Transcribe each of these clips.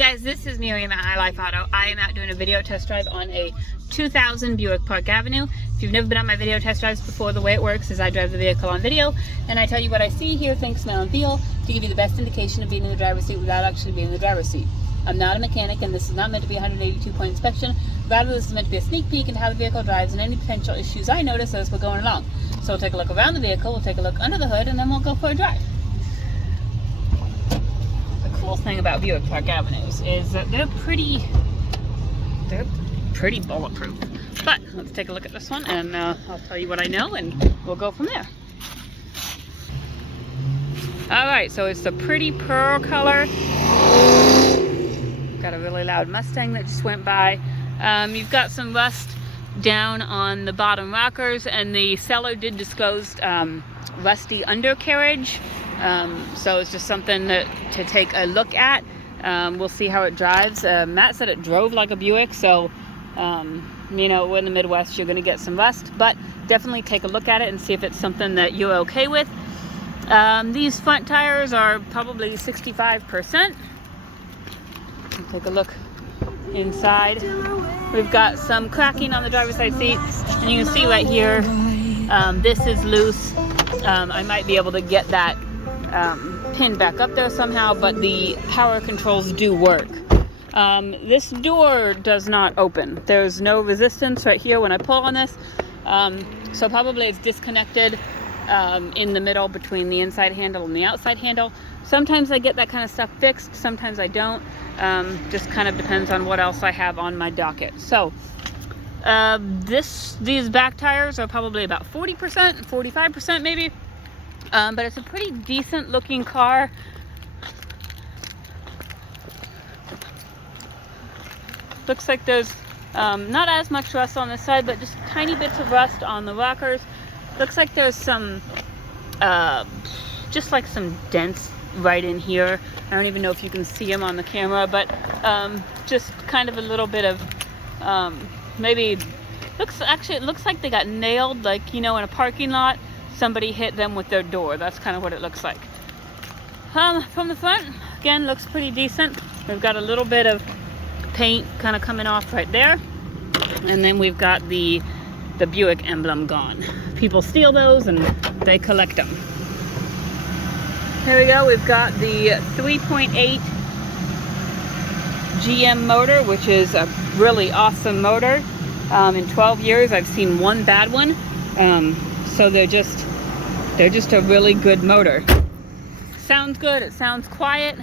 guys, this is Miriam at iLife Auto. I am out doing a video test drive on a 2000 Buick Park Avenue. If you've never been on my video test drives before, the way it works is I drive the vehicle on video and I tell you what I see, hear, think, smell, and feel to give you the best indication of being in the driver's seat without actually being in the driver's seat. I'm not a mechanic and this is not meant to be a 182-point inspection. Rather, this is meant to be a sneak peek into how the vehicle drives and any potential issues I notice as we're going along. So we'll take a look around the vehicle, we'll take a look under the hood, and then we'll go for a drive. The cool thing about Buick Park Avenues is that they're pretty bulletproof. But let's take a look at this one and I'll tell you what I know and we'll go from there. Alright, so it's a pretty pearl color. Got a really loud Mustang that just went by. You've got some rust down on the bottom rockers, and the seller did disclose rusty undercarriage. So it's just something to take a look at. We'll see how it drives. Matt said it drove like a Buick, so you know, we're in the Midwest, you're going to get some rust, but definitely take a look at it and see if it's something that you're okay with. These front tires are probably 65%. Take a look inside. We've got some cracking on the driver's side seat, and you can see right here, this is loose. I might be able to get that pinned back up there somehow, but the power controls do work. This door does not open. There's no resistance right here when I pull on this, so probably it's disconnected in the middle between the inside handle and the outside handle. Sometimes I get that kind of stuff fixed, sometimes I don't. Just kind of depends on what else I have on my docket. So these back tires are probably about 40%, 45% maybe, but it's a pretty decent looking car. Looks like there's not as much rust on this side, but just tiny bits of rust on the rockers. Looks like there's some just like some dents right in here. I don't even know if you can see them on the camera, but just kind of a little bit of maybe it looks like they got nailed, like, you know, in a parking lot somebody hit them with their door. That's kind of what it looks like. From the front, again, looks pretty decent. We've got a little bit of paint kind of coming off right there, and then we've got the Buick emblem gone. People steal those and they collect them. Here we go, we've got the 3.8 GM motor, which is a really awesome motor. In 12 years I've seen one bad one, so they're just a really good motor. Sounds good, it sounds quiet.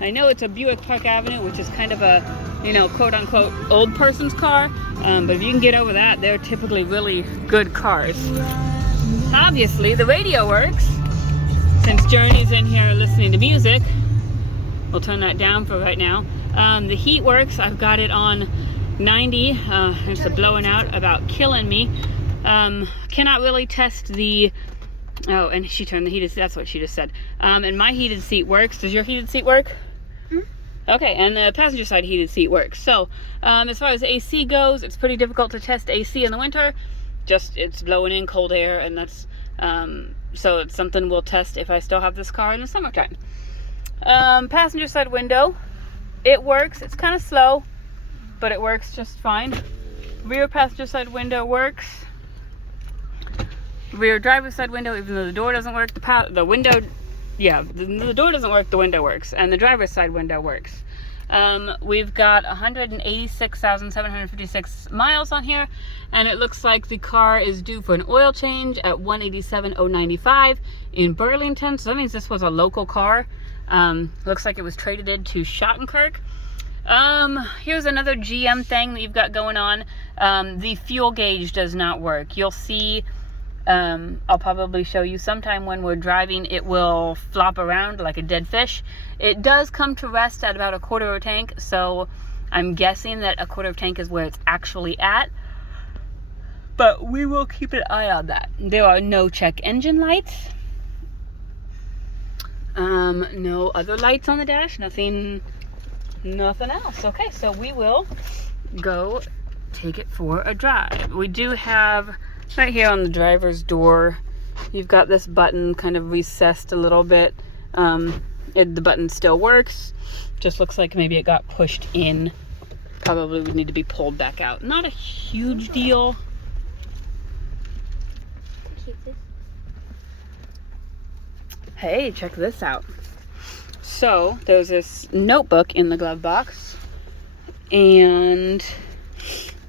I know it's a Buick Park Avenue, which is kind of a, you know, quote-unquote old person's car, but if you can get over that, they're typically really good cars. Obviously, the radio works. Since Journey's in here listening to music, we'll turn that down for right now. The heat works. I've got it on 90. It's blowing out, about killing me. Cannot really test the... Oh, and she turned the heated... That's what she just said. And my heated seat works. Does your heated seat work? Okay, and the passenger side heated seat works. So, as far as AC goes, it's pretty difficult to test AC in the winter. Just, it's blowing in cold air, and that's... so it's something we'll test if I still have this car in the summertime. Passenger side window, it works. It's kind of slow, but it works just fine. Rear passenger side window works. Rear driver's side window, even though the door doesn't work, the window, yeah, the door doesn't work, the window works, and the driver's side window works. We've got 186,756 miles on here, and it looks like the car is due for an oil change at 187,095 in Burlington. So that means this was a local car. Looks like it was traded into Schottenkirk. Here's another GM thing that you've got going on. The fuel gauge does not work. You'll see, I'll probably show you sometime when we're driving, it will flop around like a dead fish. It does come to rest at about 1/4 of a tank, so I'm guessing that 1/4 of a tank is where it's actually at, but we will keep an eye on that. There are no check engine lights, no other lights on the dash, nothing else. Okay, so we will go take it for a drive. We do have right here on the driver's door, you've got this button kind of recessed a little bit. The button still works. Just looks like maybe it got pushed in. Probably would need to be pulled back out. Not a huge deal. Hey, check this out. So there's this notebook in the glove box, and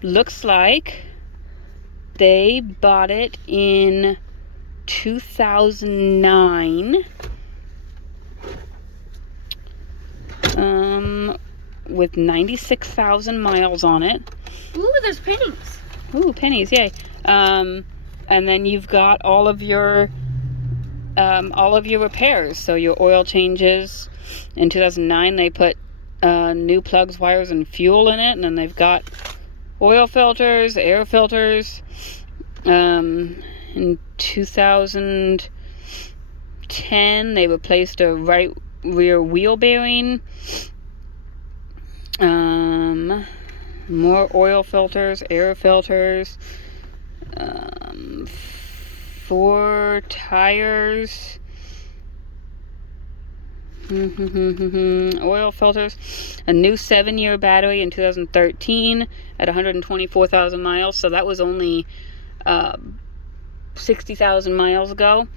looks like they bought it in 2009. With 96,000 miles on it. Ooh, there's pennies. Ooh, pennies, yay. And then you've got all of your repairs. So your oil changes. In 2009, they put new plugs, wires, and fuel in it. And then they've got oil filters, air filters. In 2010, they replaced a right rear wheel bearing. More oil filters, air filters, 4 tires, oil filters, a new 7-year battery in 2013 at 124,000 miles. So that was only 60,000 miles ago.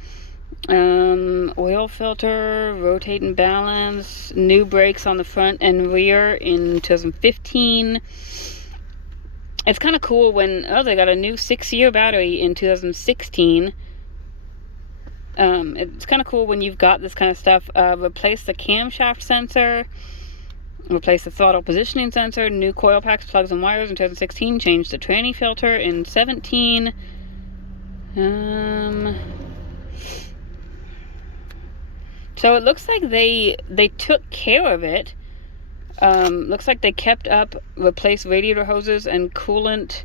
Oil filter, rotate and balance, new brakes on the front and rear in 2015. It's kind of cool when, they got a new 6-year battery in 2016. It's kind of cool when you've got this kind of stuff. Replace the camshaft sensor, replace the throttle positioning sensor, new coil packs, plugs, and wires in 2016, change the tranny filter in 17. So it looks like they took care of it. Looks like they kept up, replaced radiator hoses and coolant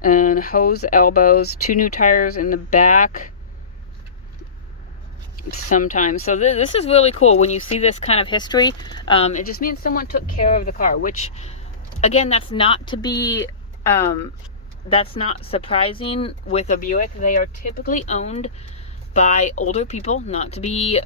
and hose elbows, 2 new tires in the back sometimes. So this is really cool when you see this kind of history. It just means someone took care of the car, which, again, that's not surprising with a Buick. They are typically owned by older people, not to be,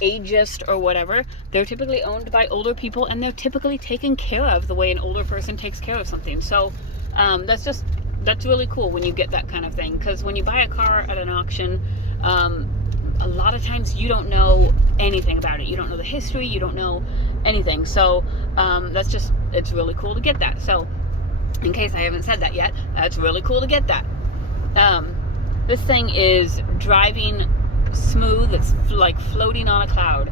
ageist or whatever. They're typically owned by older people, and they're typically taken care of the way an older person takes care of something. So that's really cool when you get that kind of thing, because when you buy a car at an auction, a lot of times you don't know anything about it. You don't know the history, you don't know anything. So it's really cool to get that. So in case I haven't said that yet, that's really cool to get that. This thing is driving smooth. It's like floating on a cloud.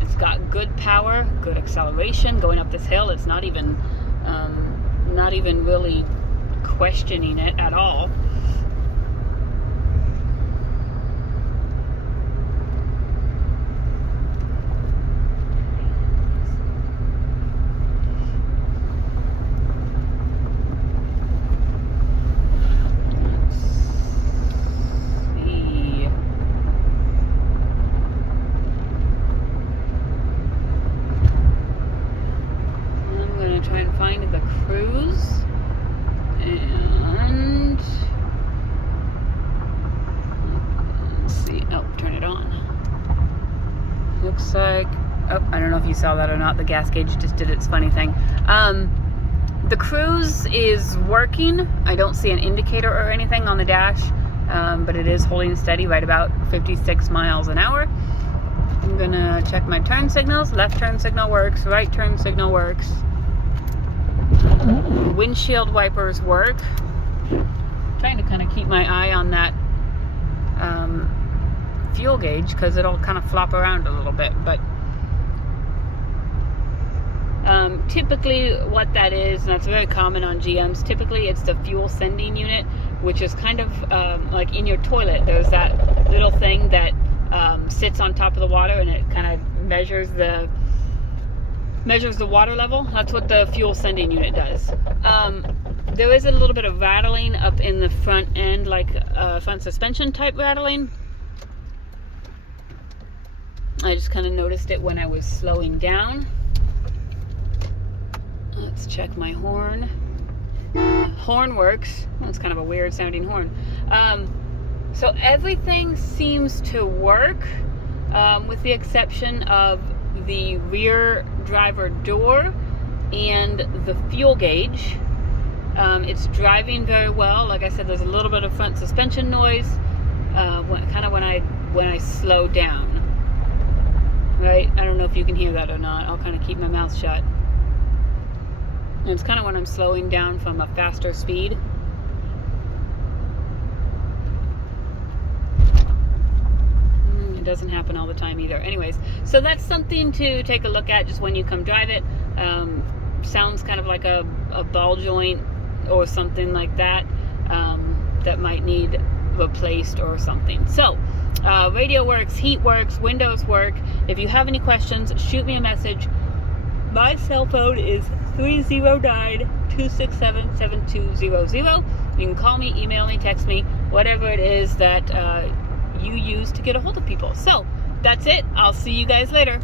It's got good power, good acceleration. Going up this hill, it's not even really questioning it at all. Try and find the cruise, and let's see. Turn it on. Looks like, I don't know if you saw that or not, the gas gauge just did its funny thing. The cruise is working. I don't see an indicator or anything on the dash, but it is holding steady right about 56 miles an hour. I'm gonna check my turn signals. Left turn signal works, right turn signal works. Windshield wipers work. Trying to kind of keep my eye on that fuel gauge, because it'll kind of flop around a little bit, but typically what that is, and that's very common on GMs, typically it's the fuel sending unit, which is kind of like in your toilet. There's that little thing that sits on top of the water, and it kind of measures the water level. That's what the fuel sending unit does. There is a little bit of rattling up in the front end, like front suspension type rattling. I just kind of noticed it when I was slowing down. Let's check my horn. Horn works. Well, it's kind of a weird sounding horn. So everything seems to work. with the exception of the rear driver door and the fuel gauge. It's driving very well. Like I said, there's a little bit of front suspension noise when I slow down. Right? I don't know if you can hear that or not. I'll kind of keep my mouth shut. And it's kind of when I'm slowing down from a faster speed. It doesn't happen all the time either. Anyways, so that's something to take a look at just when you come drive it. Sounds kind of like a ball joint or something like that, that might need replaced or something. So radio works, heat works, windows work. If you have any questions, shoot me a message. My cell phone is 309-267-7200. You can call me, email me, text me, whatever it is that you use to get a hold of people. So that's it. I'll see you guys later.